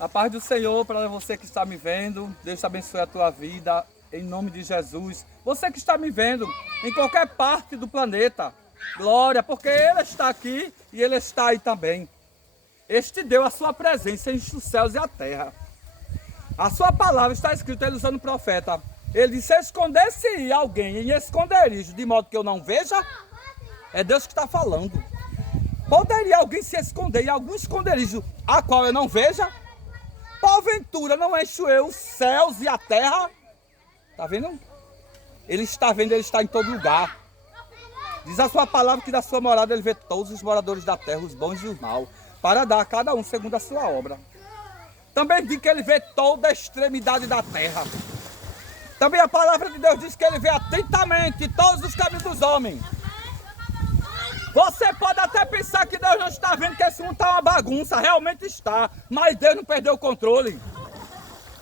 A paz do Senhor para você que está me vendo. Deus abençoe a tua vida, em nome de Jesus. Você que está me vendo em qualquer parte do planeta, glória, porque Ele está aqui e Ele está aí também. Este deu a sua presença entre os céus e a terra. A sua palavra está escrita, ele usando o profeta. Ele disse, esconder-se alguém em esconderijo, de modo que eu não veja. É Deus que está falando. Poderia alguém se esconder em algum esconderijo, a qual eu não veja? Porventura não encho eu os céus e a terra? Está vendo? Ele está vendo, ele está em todo lugar. Diz a sua palavra que da sua morada ele vê todos os moradores da terra, os bons e os maus, para dar a cada um segundo a sua obra. Também diz que ele vê toda a extremidade da terra. Também a palavra de Deus diz que ele vê atentamente todos os caminhos dos homens. Você pode até pensar que Deus não está vendo, que esse mundo está uma bagunça, realmente está, mas Deus não perdeu o controle.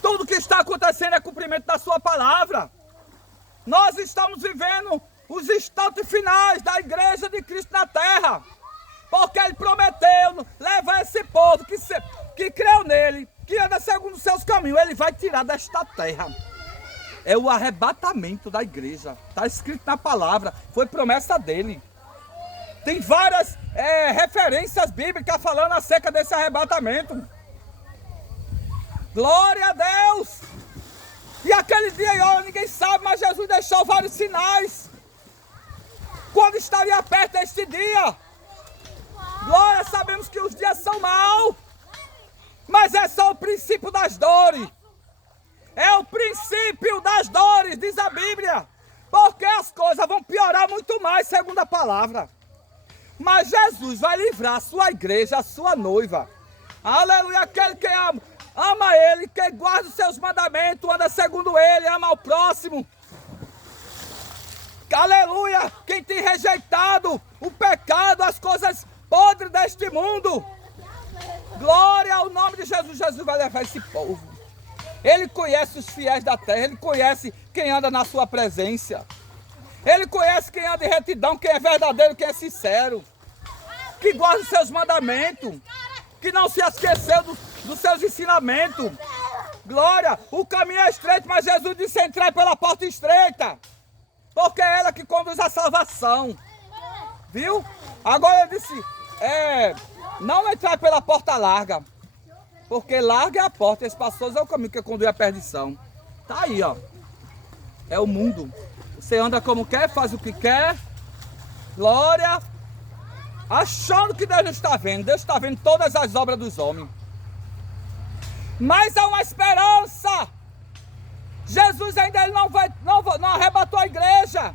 Tudo que está acontecendo é cumprimento da sua palavra. Nós estamos vivendo os instantes finais da igreja de Cristo na terra, porque Ele prometeu levar esse povo que creu nele, que anda segundo os seus caminhos, Ele vai tirar desta terra. É o arrebatamento da igreja, está escrito na palavra, foi promessa dele. Tem várias referências bíblicas falando acerca desse arrebatamento. Glória a Deus! E aquele dia, ninguém sabe, mas Jesus deixou vários sinais. Quando estaria perto deste dia. Glória, sabemos que os dias são maus. Mas é só o princípio das dores. É o princípio das dores, diz a Bíblia. Porque as coisas vão piorar muito mais, segundo a palavra. Mas Jesus vai livrar a sua igreja, a sua noiva. Aleluia, aquele que ama Ele, que guarda os seus mandamentos, anda segundo Ele, ama o próximo. Aleluia, quem tem rejeitado o pecado, as coisas podres deste mundo. Glória ao nome de Jesus. Jesus vai levar esse povo. Ele conhece os fiéis da terra, Ele conhece quem anda na sua presença. Ele conhece quem anda em retidão, quem é verdadeiro, quem é sincero. Que guarda os seus mandamentos. Que não se esqueceu dos seus ensinamentos. Glória, o caminho é estreito, mas Jesus disse entrar pela porta estreita. Porque é ela que conduz a salvação. Viu? Agora ele disse, não entrar pela porta larga. Porque larga é a porta, espaçoso é o caminho que conduz à perdição. Tá aí, ó. É o mundo. Você anda como quer, faz o que quer. Glória. Achando que Deus não está vendo. Deus está vendo todas as obras dos homens. Mas há uma esperança. Jesus ainda ele não arrebatou a igreja.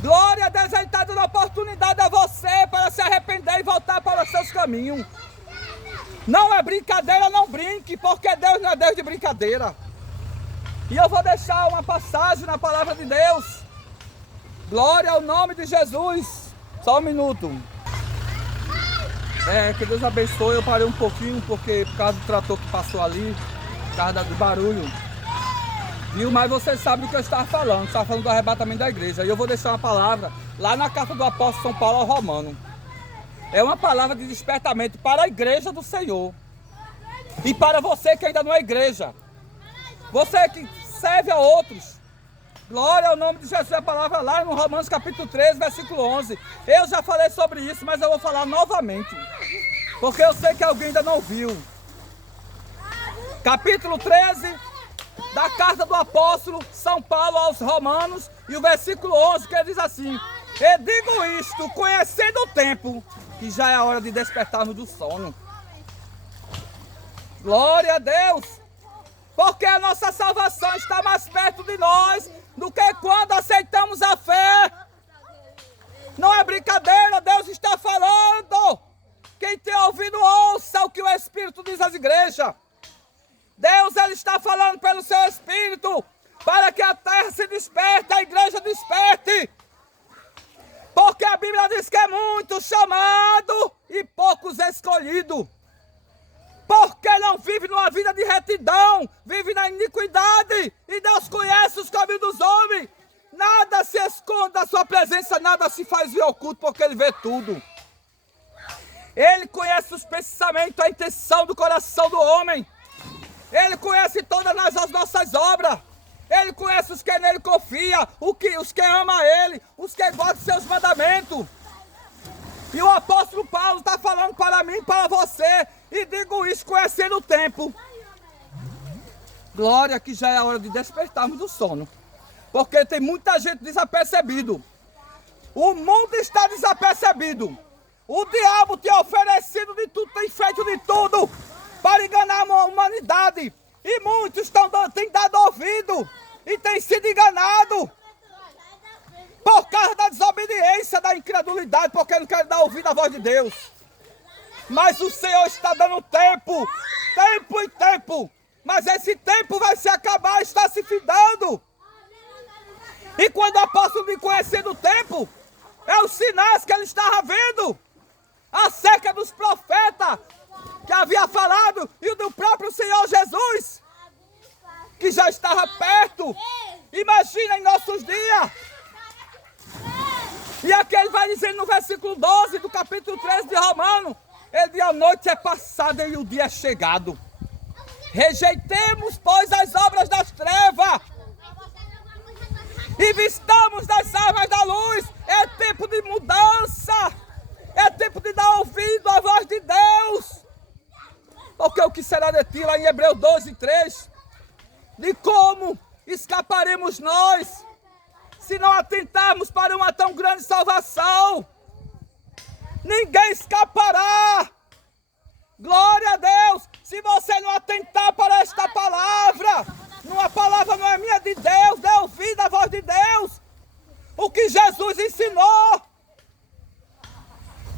Glória a Deus, Ele está dando oportunidade a você para se arrepender e voltar para os seus caminhos. Não é brincadeira, não brinque, porque Deus não é Deus de brincadeira. E eu vou deixar uma passagem na palavra de Deus. Glória ao nome de Jesus. Só um minuto. Que Deus abençoe. Eu parei um pouquinho, porque por causa do trator que passou ali, por causa do barulho. Viu? Mas você sabe do que eu estava falando. Estava falando do arrebatamento da igreja. E eu vou deixar uma palavra lá na carta do apóstolo São Paulo ao Romano. É uma palavra de despertamento para a igreja do Senhor. E para você que ainda não é igreja. Você que serve a outros. Glória ao nome de Jesus. A palavra lá no Romanos capítulo 13, versículo 11. Eu já falei sobre isso, mas eu vou falar novamente. Porque eu sei que alguém ainda não viu. Capítulo 13 da carta do apóstolo São Paulo aos Romanos. E o versículo 11 que ele diz assim. Eu digo isto, conhecendo o tempo, que já é a hora de despertarmos do sono. Glória a Deus. Porque a nossa salvação está mais perto de nós do que quando aceitamos a fé. Não é brincadeira, Deus está falando. Quem tem ouvido, ouça o que o Espírito diz às igrejas. Deus ele está falando pelo seu Espírito, para que a terra se desperte, a igreja desperte. Porque a Bíblia diz que é muito chamado e poucos escolhidos. Porque não vive numa vida de retidão, vive na iniquidade. E Deus conhece os caminhos dos homens. Nada se esconde da sua presença, nada se faz em oculto, porque Ele vê tudo. Ele conhece os pensamentos, a intenção do coração do homem. Ele conhece todas as nossas obras. Ele conhece os que nele confiam, os que amam a Ele, os que guardam seus mandamentos. E o apóstolo Paulo está falando para mim e para você, e digo isso conhecendo o tempo. Glória, que já é a hora de despertarmos do sono. Porque tem muita gente desapercebido. O mundo está desapercebido. O diabo tem oferecido de tudo, tem feito de tudo para enganar a humanidade. E muitos têm dado ouvido e têm sido enganados por causa da desobediência, da incredulidade, porque não querem dar ouvido à voz de Deus. Mas o Senhor está dando tempo, tempo e tempo. Mas esse tempo vai se acabar, está se findando. E quando o apóstolo me conhecer do tempo, é os sinais que ele estava vendo acerca dos profetas que havia falado e do próprio Senhor Jesus, que já estava perto. Imagina em nossos dias. E aqui ele vai dizer no versículo 12 do capítulo 13 de Romanos, ele diz: a noite é passada e o dia é chegado. Rejeitemos, pois, as obras das trevas e vistamos das armas da luz. É tempo de mudança. É tempo de dar ouvido à voz de Deus. Porque o que será de ti, lá em Hebreus 12, 3, de como escaparemos nós se não atentarmos para uma tão grande salvação? Ninguém escapará. Glória a Deus. Se você não atentar para esta palavra, a palavra não é minha, de Deus, dê ouvido à voz de Deus. O que Jesus ensinou.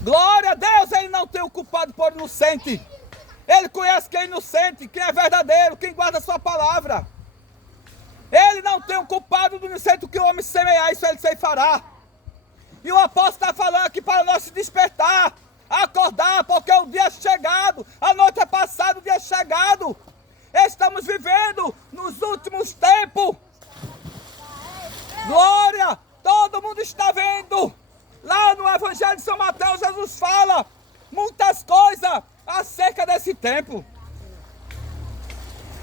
Glória a Deus, Ele não tem o culpado por inocente. Ele conhece quem é inocente, quem é verdadeiro, quem guarda a sua palavra. Ele não tem o culpado do inocente, o que o homem semear, isso ele ceifará. E o apóstolo está falando aqui para nós se despertar, acordar, porque o dia é chegado, a noite é passada, o dia é chegado. Estamos vivendo nos últimos tempos. Glória, todo mundo está vendo. Lá no Evangelho de São Mateus, Jesus fala muitas coisas acerca desse tempo.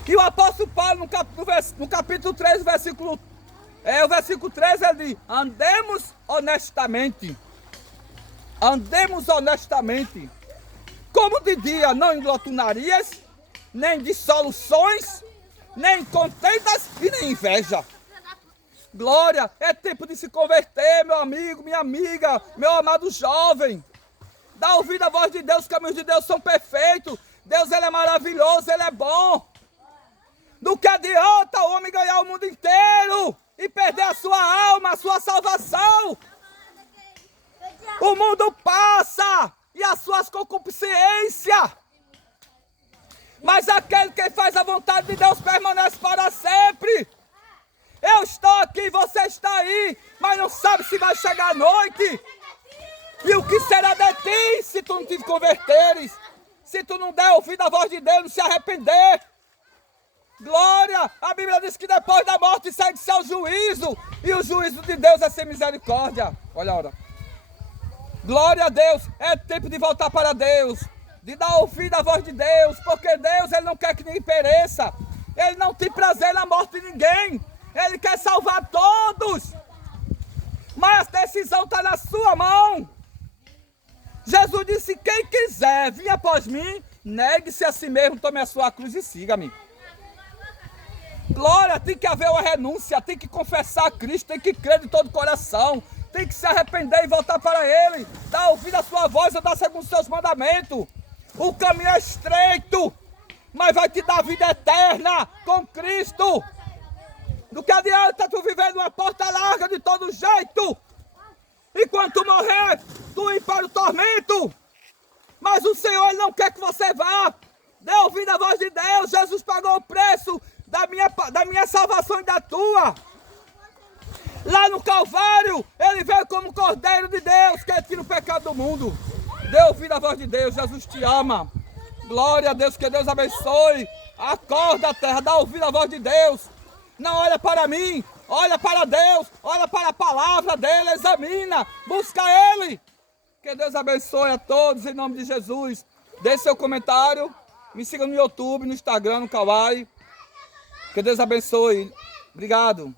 E o apóstolo Paulo, no capítulo 3, o versículo 3, ele diz: andemos honestamente. Andemos honestamente. Como de dia, não em glotonarias, nem dissoluções, nem contendas e nem inveja. Glória, é tempo de se converter, meu amigo, minha amiga, meu amado jovem. Dá ouvido à voz de Deus, os caminhos de Deus são perfeitos. Deus, Ele é maravilhoso, Ele é bom. Do que adianta o homem ganhar o mundo inteiro e perder a sua alma, a sua salvação? O mundo passa e as suas concupiscências. Mas aquele que faz a vontade de Deus permanece para sempre. Eu estou aqui, você está aí, mas não sabe se vai chegar a noite. E o que será de ti se tu não te converteres? Se tu não der ouvido à voz de Deus, não se arrepender? Glória! A Bíblia diz que depois da morte segue-se ao juízo. E o juízo de Deus é sem misericórdia. Olha a hora. Glória a Deus. É tempo de voltar para Deus. De dar ouvido à voz de Deus. Porque Deus, Ele não quer que ninguém pereça. Ele não tem prazer na morte de ninguém. Ele quer salvar todos. Mas a decisão está na sua mão. Jesus disse: quem quiser vir após mim, negue-se a si mesmo, tome a sua cruz e siga-me. Glória, tem que haver uma renúncia, tem que confessar a Cristo, tem que crer de todo o coração, tem que se arrepender e voltar para Ele, dar ouvido à sua voz, andar segundo os seus mandamentos. O caminho é estreito, mas vai te dar vida eterna com Cristo. Do que adianta tu viver numa porta larga de todo jeito, e quando tu morrer, tu ir para o tormento. Mas o Senhor, Ele não quer que você vá. Dê ouvido à voz de Deus. Jesus pagou o preço da minha salvação e da tua. Lá no Calvário, Ele veio como Cordeiro de Deus, que tira o pecado do mundo. Dê ouvido à voz de Deus. Jesus te ama. Glória a Deus, que Deus abençoe. Acorda, terra, dá ouvido à voz de Deus. Não olha para mim, olha para Deus, olha para a palavra dele, examina, busca Ele. Que Deus abençoe a todos em nome de Jesus. Deixe seu comentário. Me siga no YouTube, no Instagram, no Kawaii. Que Deus abençoe. Obrigado.